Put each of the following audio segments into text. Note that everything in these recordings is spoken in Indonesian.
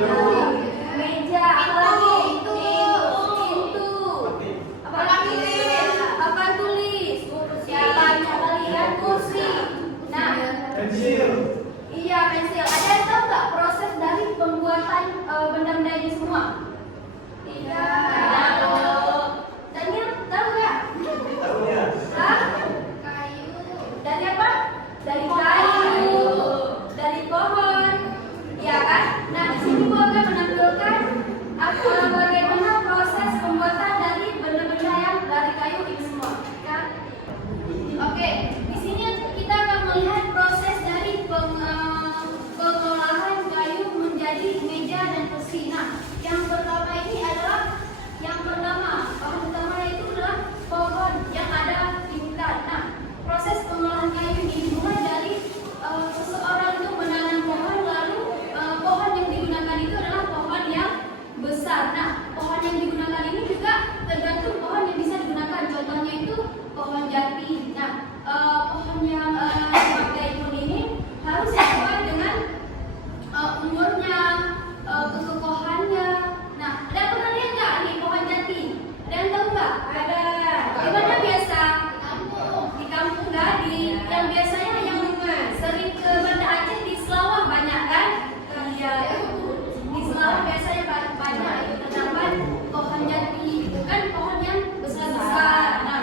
Meja, apalagi pintu, apalagi papan tulis, banyak kalian kursi. Nah, Pensil. iya pensil. Ada yang tahu nggak proses dari pembuatan benda-benda ini semua? Tidak. Daniel tahu nggak? Tahu ya. Hah? Dari apa? Dari kayu, dari pohon, ya kan? Nah, di sini gua akan menampilkan bagaimana proses pembuatan dari benda-benda yang dari kayu ini semua, kan? Oke, di sini kita akan melihat proses dari pengolahan kayu menjadi meja dan kursi. Nah, yang pertama ini adalah bahan utamanya itu adalah pohon yang ada di hutan. Nah, proses pengolahan kayu ini dimulai dari seseorang itu menanam pohon, lalu pohon yang digunakan itu adalah pohon yang besar. Nah, pohon yang digunakan ini juga tergantung pohon yang bisa digunakan. Contohnya itu pohon jati. Nah, pohon yang dipakai pun ini harus sesuai dengan umurnya, kekokohannya. Nah, ada yang pernah lihat nggak nih pohon jati? Ada yang tahu nggak? Ada. Di mana biasa? Di kampung nggak? Yang biasanya yang sering ke Banda Aceh di Selawah banyak kan? Iya. Di Selawah biasanya banyak itu terdapat pohon jati. Itu kan pohon yang besar-besar. Nah,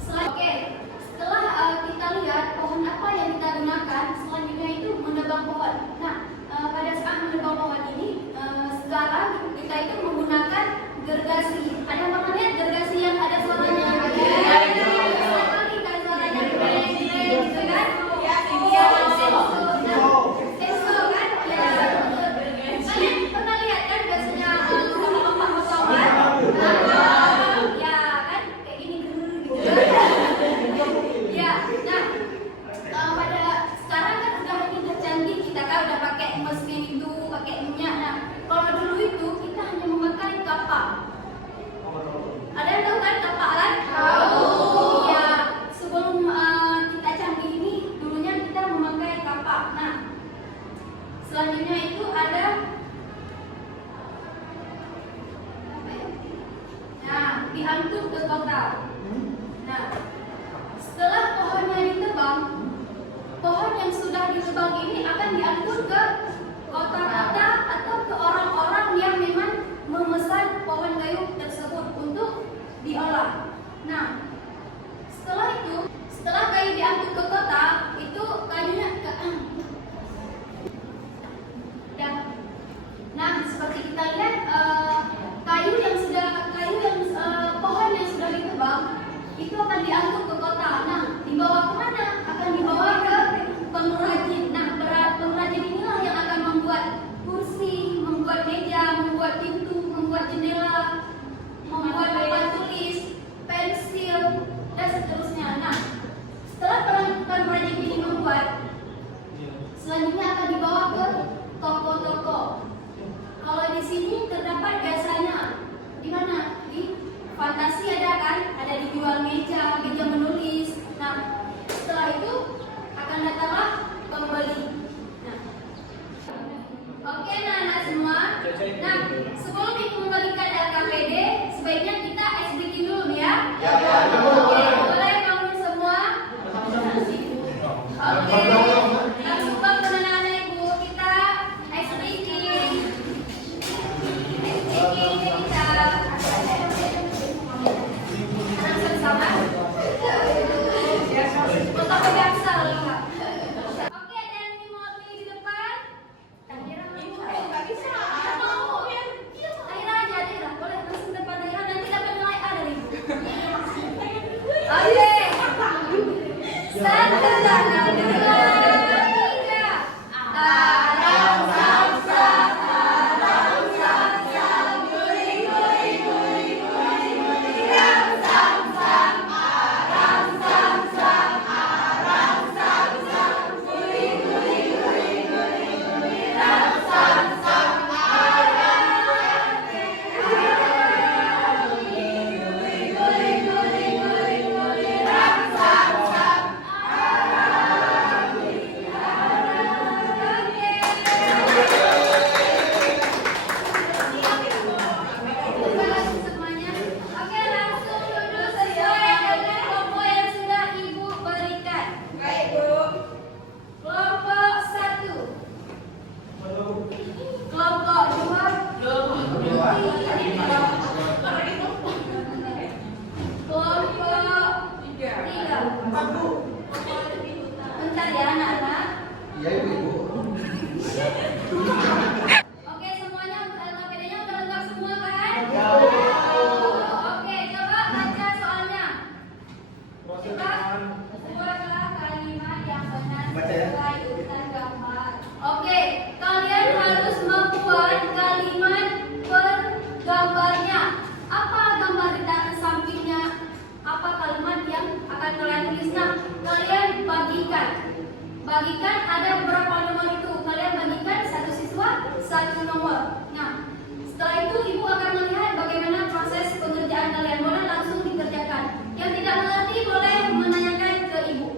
setelah kita lihat pohon apa yang kita gunakan, selanjutnya itu menebang pohon. Nah, pada saat menebang pohon ini, sekarang kita itu menggunakan gergasi. Ada yang pernah lihat gergasi yang ada suaranya? Sekali kan suaranya gitu kan? Iya, senso kan? Ya. Kalian pernah lihat kan biasanya opak-opak motoran? Ya kan? Kayak gini gitu. Ya, nah pada sekarang kan udah canggih, kita kan udah pakai mesin itu, pakai minyak. Nah, kalau dulu itu kita hanya memakai kapak. Ada yang tahu kan kapak kan? Tahu. Iya, sebelum kita canggih ini, dulunya kita memakai kapak. Nah, selanjutnya itu ada diangkut ke kota. Nah, setelah pohonnya ditebang, pohon yang sudah ditebang ini akan diangkut ke kota-kota atau ke orang-orang yang memang memesan pohon kayu tersebut untuk diolah. Nah, setelah kayu diangkut ke kota, itu kayunya Nah, seperti kita lihat pohon yang sudah ditebang itu akan diangkut ke kota. Nah, dibawa kemana? Akan dibawa ke pengrajin. Nah, pengrajin inilah yang akan membuat kursi, membuat meja, membuat pintu, membuat jendela, membuat papan tulis, pensil, dan seterusnya. Nah, setelah pengrajin ini membuat, selanjutnya akan dibawa ke toko-toko. Kalau di sini terdapat biasanya di mana? Di Fantasi ada kan? Ada dijual meja menulis. Nah, setelah itu akan datanglah pembeli. Nah, oke anak-anak semua. Nah, sebelum dikembalikan LKPD, sebaiknya kita ice breaking dulu ya. Oke, boleh kamu semua? Oke, langsung bang anak-anak ibu kita ice breaking. Kita sama. Foto biasa loh. Oke, ada yang mau beli di depan? Nggak bisa. Mau ya? Aira aja, Aira. Boleh langsung depan Aira, nanti dapat nilai A dari ibu. Oke. Satu, dua, tiga. Arang samsat, arang samsat, guling guling guling guling guling. Arang samsat, arang samsat, arang samsat, guling guling guling guling guling. Arang samsat, arang guling guling guling guling guling. Arang samsat, arang Kelompok 2. Kelompok 3. Bentar ya anak-anak. Iya ibu. Oke, semuanya LKPD-nya udah lengkap semua kan? Ya. Oke, coba baca soalnya. Proses Coba dengan buatlah kalimat yang benar Baca ya. sesuai urutan gambar. Oke, kalian harus membuat kalimat per gambarnya. Apa gambar di sampingnya? Apa kalimat yang akan kalian tulis? Nah, kalian bagikan. Bagikan ada beberapa nomor itu. Kalian bagikan satu siswa satu nomor. Nah, setelah itu ibu akan melihat bagaimana proses pengerjaan kalian. Boleh langsung dikerjakan. Yang tidak mengerti boleh menanyakan ke ibu.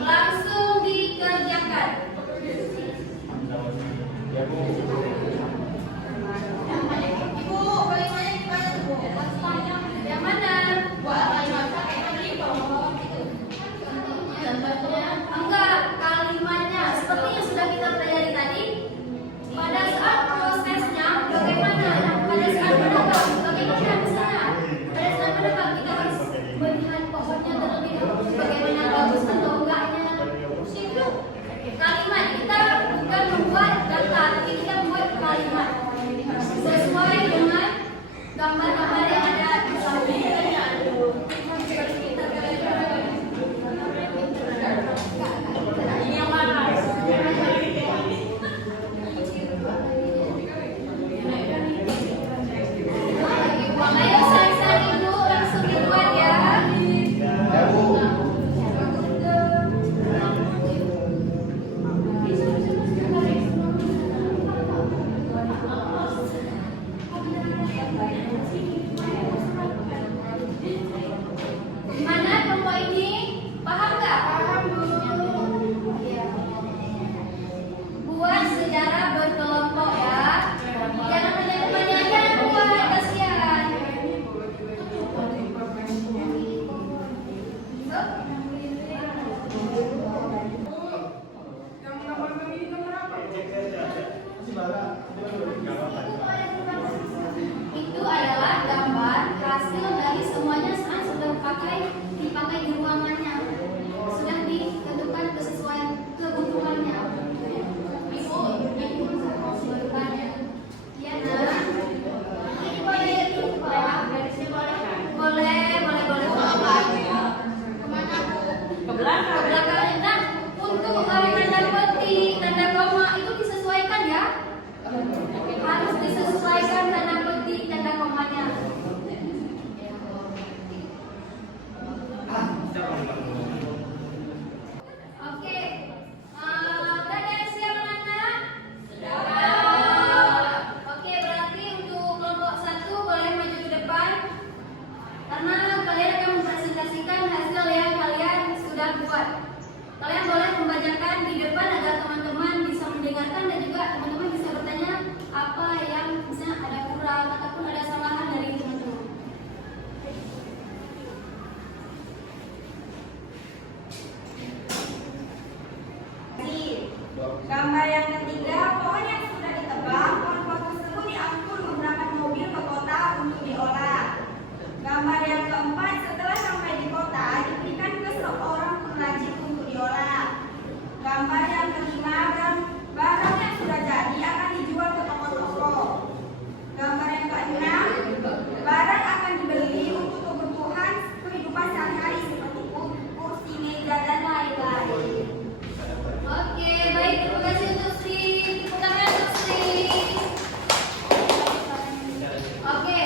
Langsung dikerjakan. Ya bu. Yang mana? Enggak, kalimatnya seperti yang sudah kita pelajari tadi. Pada saat prosesnya bagaimana? Pada saat menebang bagaimana misalnya? Pada saat menebang kita harus melihat pohonnya terlebih dahulu bagaimana bagus atau enggaknya. Itu kalimat kita bukan membuat data, tapi kita membuat kalimat sesuai dengan gambar-gambar yang ada di samping. Ayo sari-sari dulu langsung dibuat ya. Ya bu. Gimana kelompok ini? Paham nggak? Buat sejarah berkelompok ya. Jangan hanya depannya aja buat, kasihan. Itu adalah gambar hasil dari semuanya saat sudah dipakai di ruangannya, sudah ditentukan kesesuaian kebutuhannya. Iya nah, ini boleh kemana ke belakang. Nah, untuk tanda petik, tanda koma itu disesuaikan ya. Harus disesuaikan tanda petik, tanda komanya. Oke, udah siap anak-anak? Oke, berarti untuk kelompok 1 boleh maju ke depan karena kalian akan mempresentasikan hasil yang kalian sudah buat. Kalian boleh membacakan di depan agar teman-teman bisa mendengarkan dan juga teman-teman bisa bertanya apa yang misalnya ada kurang ataupun ada kesalahan dari teman-teman. Gambar yang ketiga, pohon yang sudah ditebang, pohon tersebut diangkut menggunakan mobil ke kota untuk diolah. Gambar yang keempat, setelah sampai di kota, diberikan ke seorang pengrajin untuk diolah. Gambar yang kelima, barang yang sudah jadi akan dijual ke toko-toko. Gambar yang keenam, barang akan dibeli untuk kebutuhan kehidupan sehari-hari seperti kursi, meja, dan lain-lain. Oke, baik, terima kasih untuk Sri. Tepuk tangan untuk Sri. Oke,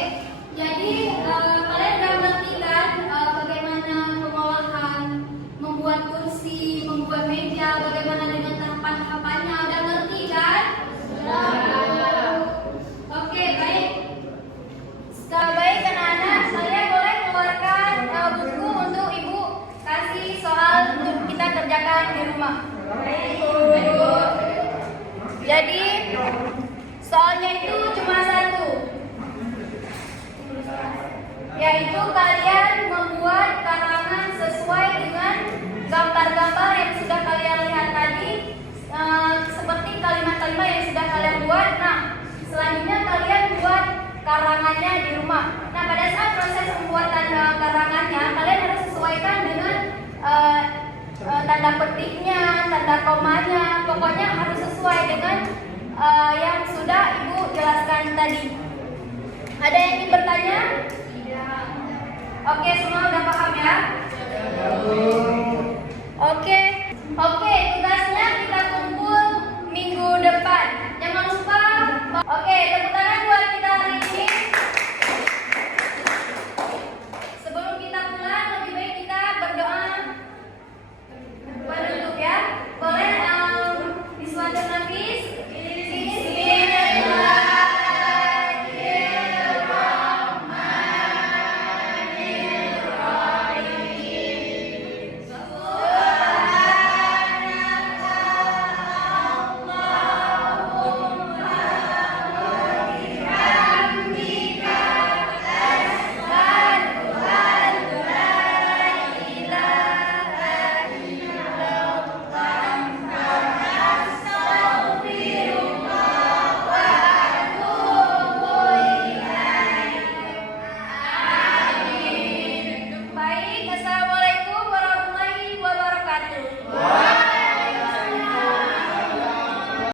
jadi kalian udah ngerti kan bagaimana pengolahan, membuat kursi, membuat meja, bagaimana dengan tahapan-tahapannya, udah ngerti kan? Oke, baik. Baik anak-anak, saya boleh keluarkan buku untuk ibu kasih soal untuk kita kerjakan di rumah. Jadi soalnya itu cuma satu, yaitu kalian membuat karangan sesuai dengan gambar-gambar yang sudah kalian lihat tadi rumah. Nah, pada saat proses pembuatan karangannya, kalian harus sesuaikan dengan tanda petiknya, tanda komanya, pokoknya harus sesuai dengan yang sudah Ibu jelaskan tadi. Ada yang ingin bertanya? Tidak. Oke, semua udah paham ya? Oke, tugasnya kita